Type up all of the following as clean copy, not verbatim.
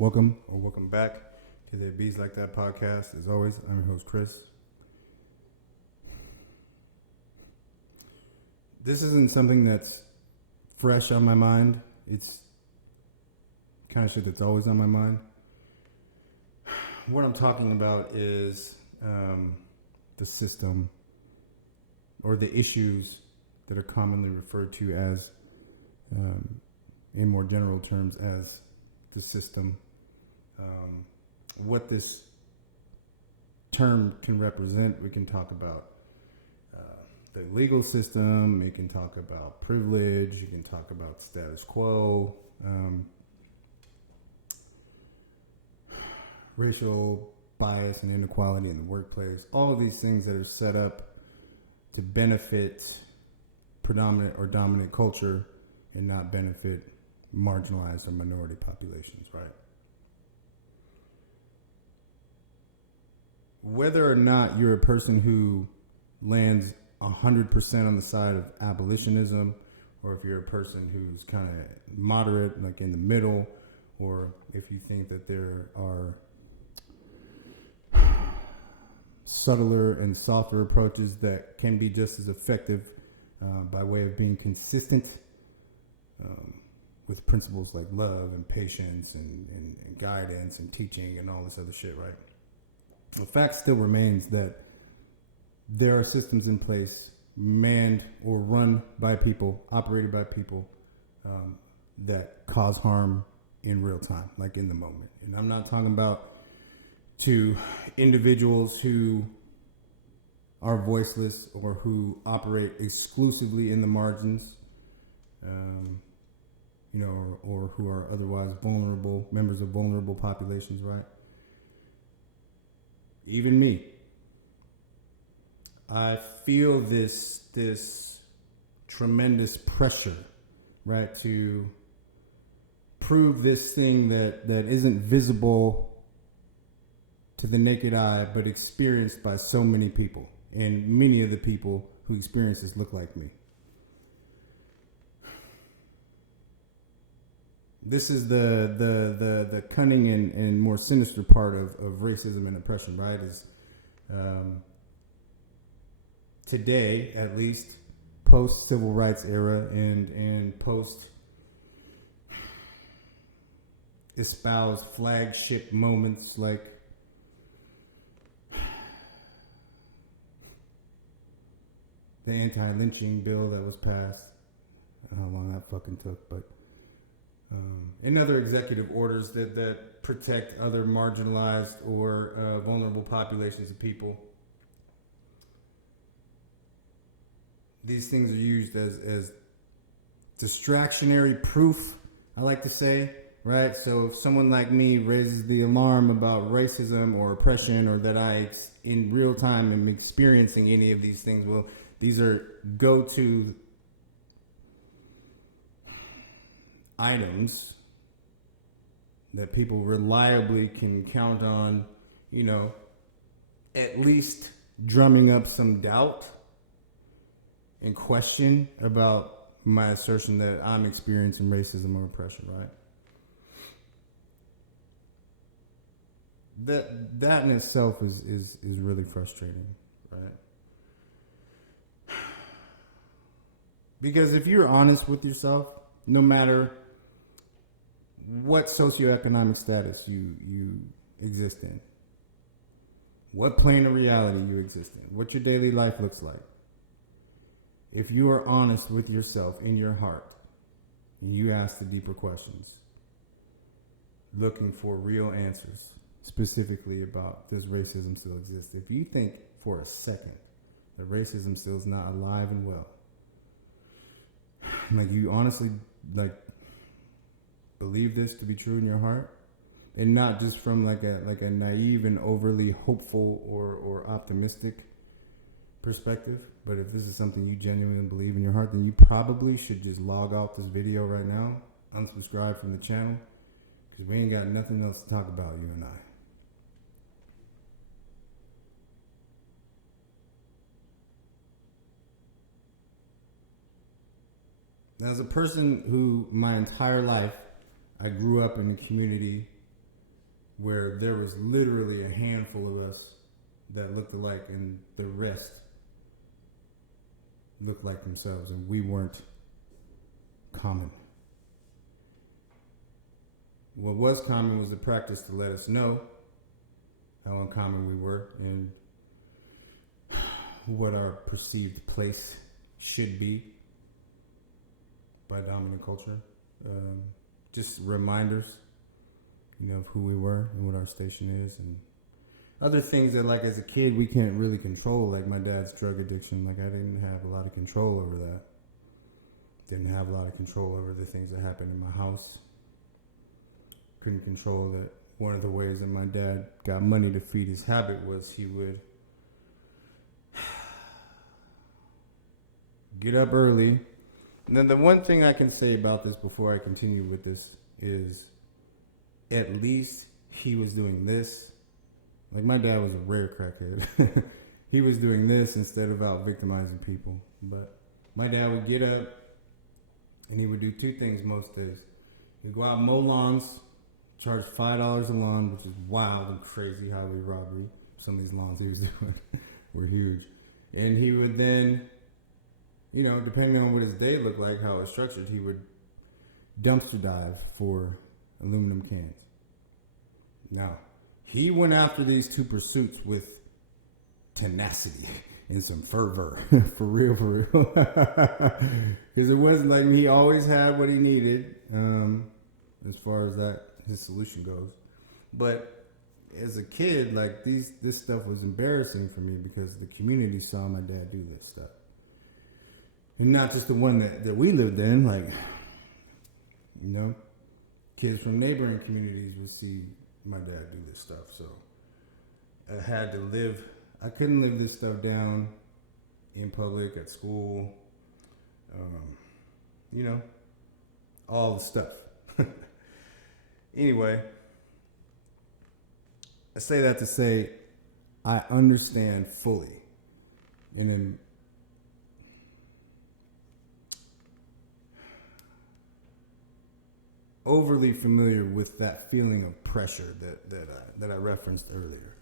Welcome back to the Bees Like That podcast. As always, I'm your host, Chris. This isn't something that's fresh on my mind. It's kind of shit that's always on my mind. What I'm talking about is the system or the issues that are commonly referred to as, in more general terms, as the system. What this term can represent, we can talk about the legal system, we can talk about privilege, you can talk about status quo, racial bias and inequality in the workplace, all of these things that are set up to benefit predominant or dominant culture and not benefit marginalized or minority populations, right? Whether or not you're a person who lands 100% on the side of abolitionism, or if you're a person who's kind of moderate, like in the middle, or if you think that there are subtler and softer approaches that can be just as effective by way of being consistent with principles like love and patience and guidance and teaching and all this other shit, right? The fact still remains that there are systems in place, manned or run by people, operated by people, that cause harm in real time, like in the moment. And I'm not talking about to individuals who are voiceless or who operate exclusively in the margins, or who are otherwise vulnerable, members of vulnerable populations, right? Even me. I feel this tremendous pressure, right, to prove this thing that isn't visible to the naked eye, but experienced by so many people. And many of the people who experience this look like me. This is the cunning and more sinister part of racism and oppression, right? Is today, at least, post civil rights era and post espoused flagship moments like the anti-lynching bill that was passed. I don't know how long that fucking took, but and other executive orders that protect other marginalized or vulnerable populations of people. These things are used as distractionary proof, I like to say, right? So if someone like me raises the alarm about racism or oppression, or that I in real time am experiencing any of these things, well, these are go-to items that people reliably can count on, at least drumming up some doubt and question about my assertion that I'm experiencing racism or oppression, right? That in itself is really frustrating, right? Because if you're honest with yourself, no matter what socioeconomic status you exist in, what plane of reality you exist in, what your daily life looks like, if you are honest with yourself in your heart and you ask the deeper questions, looking for real answers, specifically about does racism still exist, if you think for a second that racism still is not alive and well, like you honestly believe this to be true in your heart, and not just from like a naive and overly hopeful or optimistic perspective, but if this is something you genuinely believe in your heart, then you probably should just log off this video right now, unsubscribe from the channel, because we ain't got nothing else to talk about, you and I. Now, as a person who my entire life I grew up in a community where there was literally a handful of us that looked alike and the rest looked like themselves, and we weren't common. What was common was the practice to let us know how uncommon we were and what our perceived place should be by dominant culture. Just reminders, of who we were and what our station is, and other things that, like, as a kid, we can't really control, like my dad's drug addiction. Like, I didn't have a lot of control over that. Didn't have a lot of control over the things that happened in my house. Couldn't control that. One of the ways that my dad got money to feed his habit was he would get up early. And then the one thing I can say about this before I continue with this is, at least he was doing this. Like, my dad was a rare crackhead. He was doing this instead of out victimizing people. But my dad would get up and he would do two things most days. He'd go out and mow lawns, charge $5 a lawn, which is wild and crazy highway robbery. Some of these lawns he was doing were huge. And he would then, depending on what his day looked like, how it was structured, he would dumpster dive for aluminum cans. Now, he went after these two pursuits with tenacity and some fervor. For real. Because it wasn't like he always had what he needed, as far as that his solution goes. But as a kid, like, this stuff was embarrassing for me because the community saw my dad do this stuff. And not just the one that we lived in, like, kids from neighboring communities would see my dad do this stuff. So I couldn't live this stuff down in public, at school, all the stuff. Anyway, I say that to say I understand fully and am overly familiar with that feeling of pressure that I referenced earlier.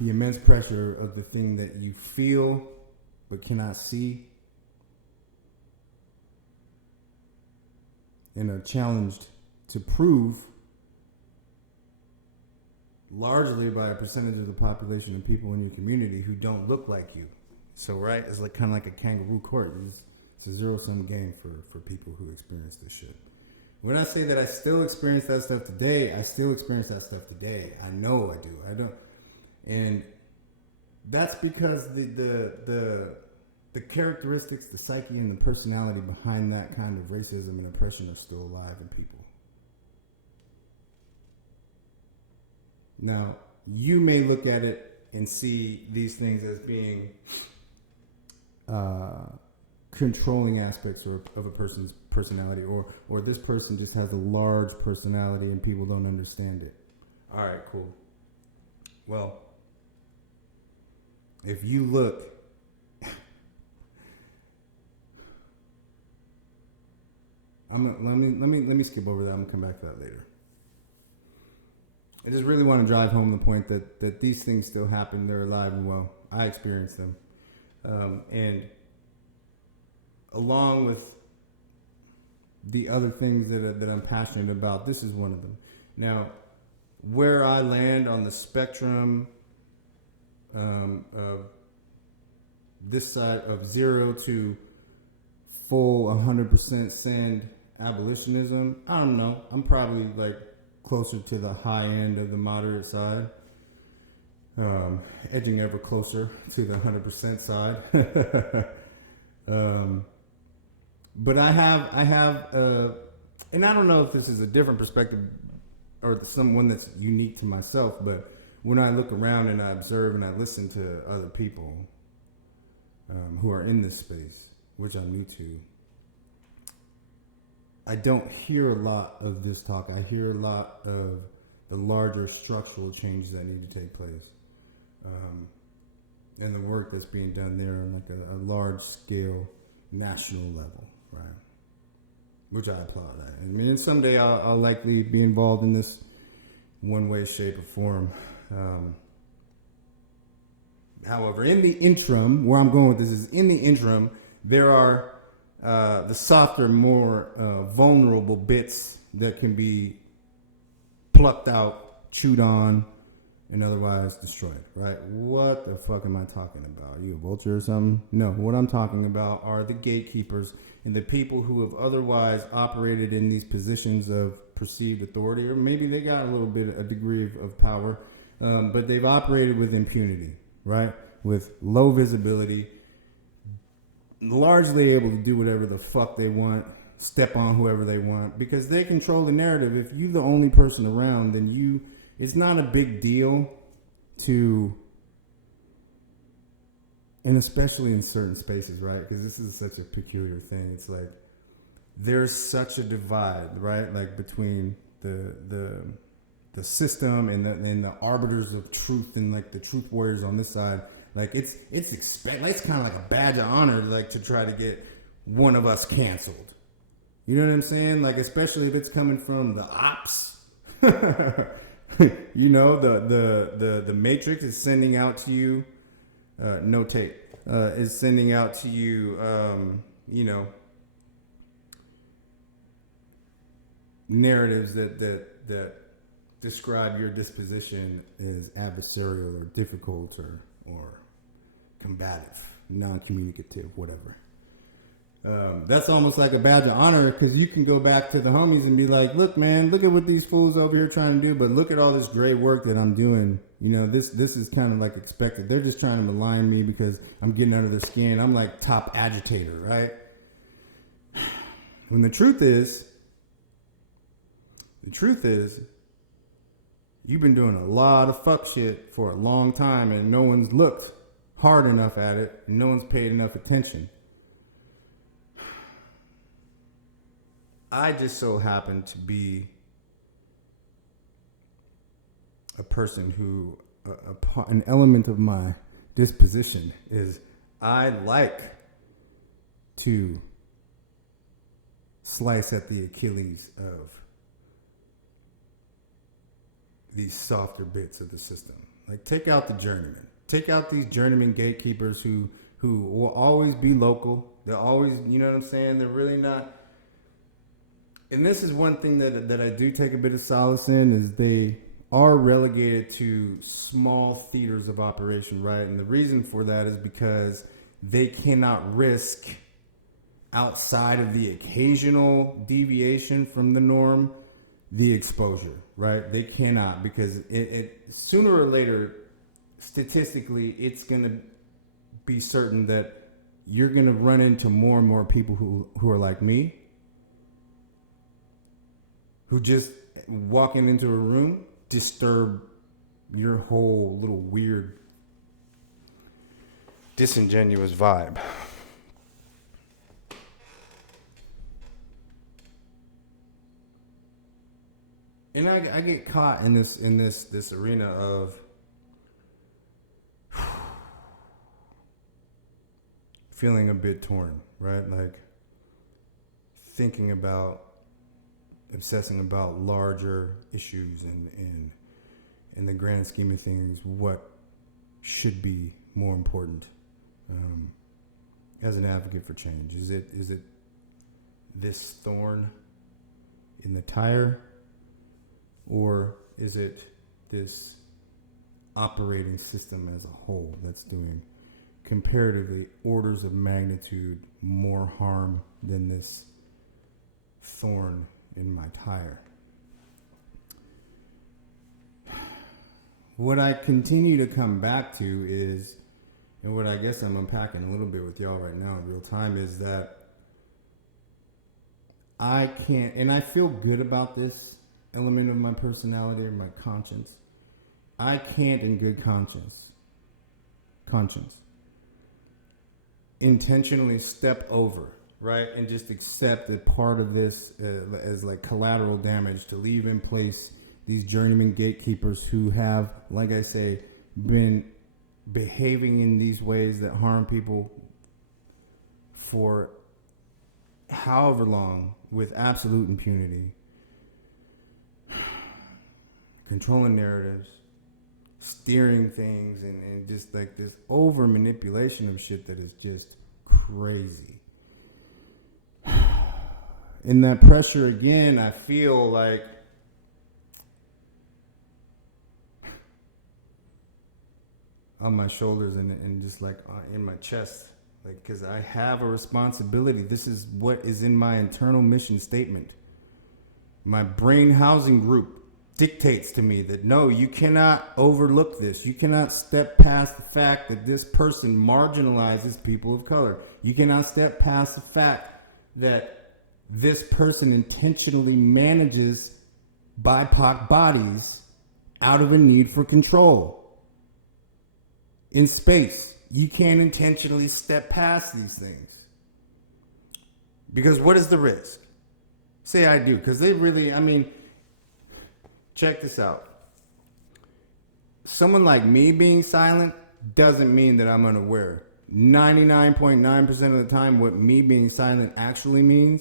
The immense pressure of the thing that you feel but cannot see, and are challenged to prove, largely by a percentage of the population of people in your community who don't look like you. So, right, it's like kind of like a kangaroo court. It's a zero-sum game for people who experience this shit. When I say that I still experience that stuff today, I still experience that stuff today. I know I do. I don't. And that's because the characteristics, the psyche, and the personality behind that kind of racism and oppression are still alive in people. Now, you may look at it and see these things as being controlling aspects of a person's personality, or this person just has a large personality and people don't understand it. All right, cool. Well, if you look, let me skip over that. I'm gonna come back to that later. I just really want to drive home the point that these things still happen. They're alive and well. I experienced them, and along with the other things that I'm passionate about, this is one of them. Now, where I land on the spectrum of this side of 0 to full 100% sand abolitionism, I don't know. I'm probably like closer to the high end of the moderate side, edging ever closer to the 100% side. But I have, and I don't know if this is a different perspective or someone that's unique to myself, but when I look around and I observe and I listen to other people who are in this space, which I'm new to, I don't hear a lot of this talk. I hear a lot of the larger structural changes that need to take place, and the work that's being done there on like a large scale national level, right? Which I applaud. I mean, someday I'll likely be involved in this one way, shape, or form. However, in the interim, where I'm going with this is in the interim, there are the softer, more vulnerable bits that can be plucked out, chewed on, and otherwise destroyed, right? What the fuck am I talking about? Are you a vulture or something? No, what I'm talking about are the gatekeepers and the people who have otherwise operated in these positions of perceived authority, or maybe they got a degree of power, but they've operated with impunity, right? With low visibility, largely able to do whatever the fuck they want, step on whoever they want, because they control the narrative. If you're the only person around, then it's not a big deal to, and especially in certain spaces, right? Because this is such a peculiar thing. It's like there's such a divide, right? Like between the system and the arbiters of truth and like the truth warriors on this side. Like it's kind of like a badge of honor, like to try to get one of us canceled. You know what I'm saying? Like especially if it's coming from the ops. You know, the Matrix is sending out to you, no tape, is sending out to you, you know, narratives that describe your disposition as adversarial or difficult or combative, non-communicative, whatever. That's almost like a badge of honor because you can go back to the homies and be like, look, man, look at what these fools over here trying to do, but look at all this great work that I'm doing. You know, this is kind of like expected. They're just trying to malign me because I'm getting under their skin. I'm like top agitator, right? When the truth is, you've been doing a lot of fuck shit for a long time and no one's looked hard enough at it and no one's paid enough attention. I just so happen to be a person who, an element of my disposition is I like to slice at the Achilles of these softer bits of the system. Like take out the journeyman. Take out these journeyman gatekeepers who will always be local. They're always, you know what I'm saying? They're really not. And this is one thing that I do take a bit of solace in is they are relegated to small theaters of operation, right? And the reason for that is because they cannot risk outside of the occasional deviation from the norm, the exposure, right? They cannot because it sooner or later, statistically, it's going to be certain that you're going to run into more and more people who are like me, who just walking into a room disturb your whole little weird, disingenuous vibe. And I get caught in this arena of feeling a bit torn, right? Like thinking about, obsessing about larger issues and in the grand scheme of things, what should be more important as an advocate for change? Is it this thorn in the tire, or is it this operating system as a whole that's doing comparatively orders of magnitude more harm than this thorn in my tire? What I continue to come back to is, and what I guess I'm unpacking a little bit with y'all right now in real time, is that I can't, and I feel good about this element of my personality or my conscience. I can't in good conscience intentionally step over, right, and just accept that part of this as like collateral damage, to leave in place these journeyman gatekeepers who have, like I say, been behaving in these ways that harm people for however long with absolute impunity. controlling narratives, steering things, and just like this over manipulation of shit that is just crazy. In that pressure again, I feel like on my shoulders and just like in my chest, like, because I have a responsibility. This is what is in my internal mission statement. My brain housing group dictates to me that no, you cannot overlook this. You cannot step past the fact that this person marginalizes people of color. You cannot step past the fact that this person intentionally manages BIPOC bodies out of a need for control. In space, you can't intentionally step past these things. Because what is the risk? Say I do, because they really, check this out. Someone like me being silent doesn't mean that I'm unaware. 99.9% of the time, what me being silent actually means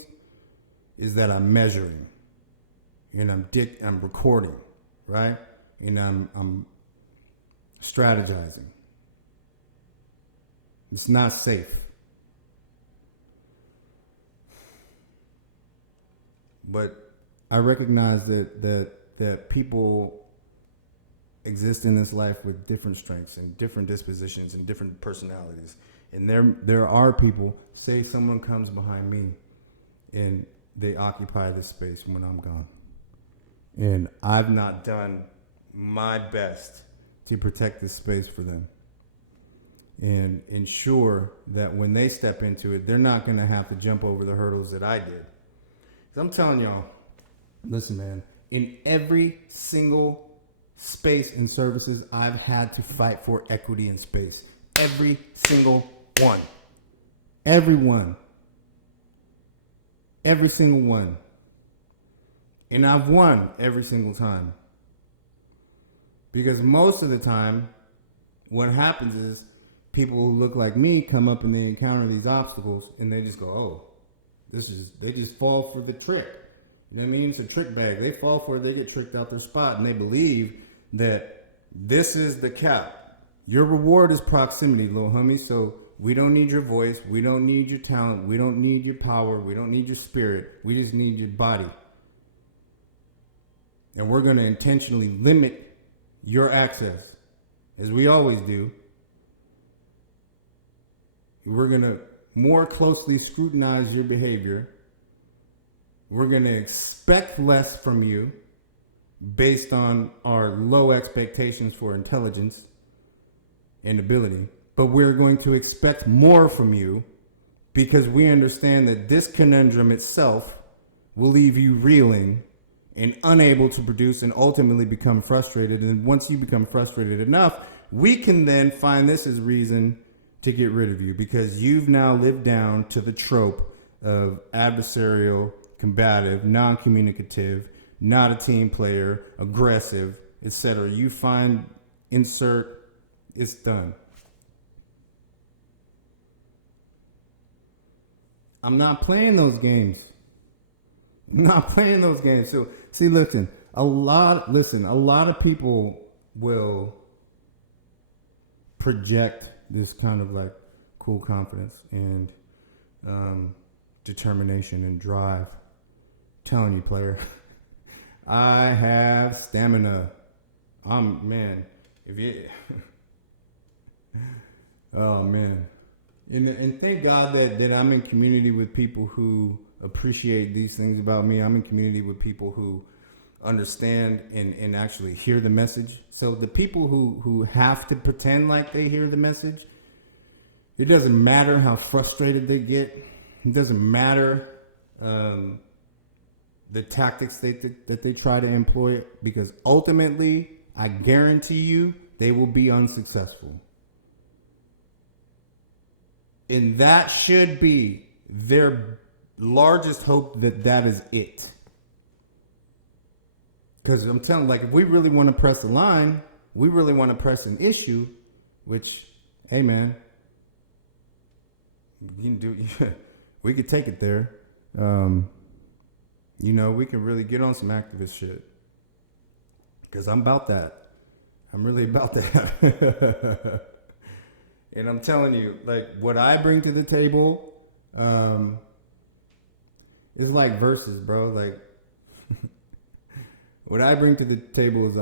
is that I'm measuring, and I'm recording, right? And I'm strategizing. It's not safe. But I recognize that people exist in this life with different strengths and different dispositions and different personalities. And there are people, say someone comes behind me and they occupy this space when I'm gone. And I've not done my best to protect this space for them and ensure that when they step into it, they're not going to have to jump over the hurdles that I did. 'Cause I'm telling y'all, listen, man, in every single space and services, I've had to fight for equity in space. Every single one. Everyone. Every single one. And I've won every single time. Because most of the time, what happens is people who look like me come up and they encounter these obstacles and they just go, oh, they just fall for the trick. You know what I mean? It's a trick bag. They fall for it, they get tricked out their spot, and they believe that this is the cap. Your reward is proximity, little homie. So we don't need your voice. We don't need your talent. We don't need your power. We don't need your spirit. We just need your body. And we're going to intentionally limit your access, as we always do. We're going to more closely scrutinize your behavior. We're going to expect less from you based on our low expectations for intelligence and ability. But we're going to expect more from you because we understand that this conundrum itself will leave you reeling and unable to produce and ultimately become frustrated. And once you become frustrated enough, we can then find this as reason to get rid of you because you've now lived down to the trope of adversarial, combative, non-communicative, not a team player, aggressive, etc. You find, insert, it's done. I'm not playing those games. I'm not playing those games. So, see, listen, a lot of people will project this kind of like cool confidence and determination and drive. I'm telling you, player, I have stamina. Oh man. And thank God that I'm in community with people who appreciate these things about me. I'm in community with people who understand and actually hear the message. So the people who have to pretend like they hear the message, it doesn't matter how frustrated they get. It doesn't matter the tactics that they try to employ, because ultimately, I guarantee you, they will be unsuccessful. And that should be their largest hope, that is it. Because I'm telling you, like, if we really want to press a line, we really want to press an issue, which, hey man, you can do, we could take it there. We can really get on some activist shit. Because I'm about that. I'm really about that. And I'm telling you, like, what I bring to the table is like verses, bro. Like, what I bring to the table is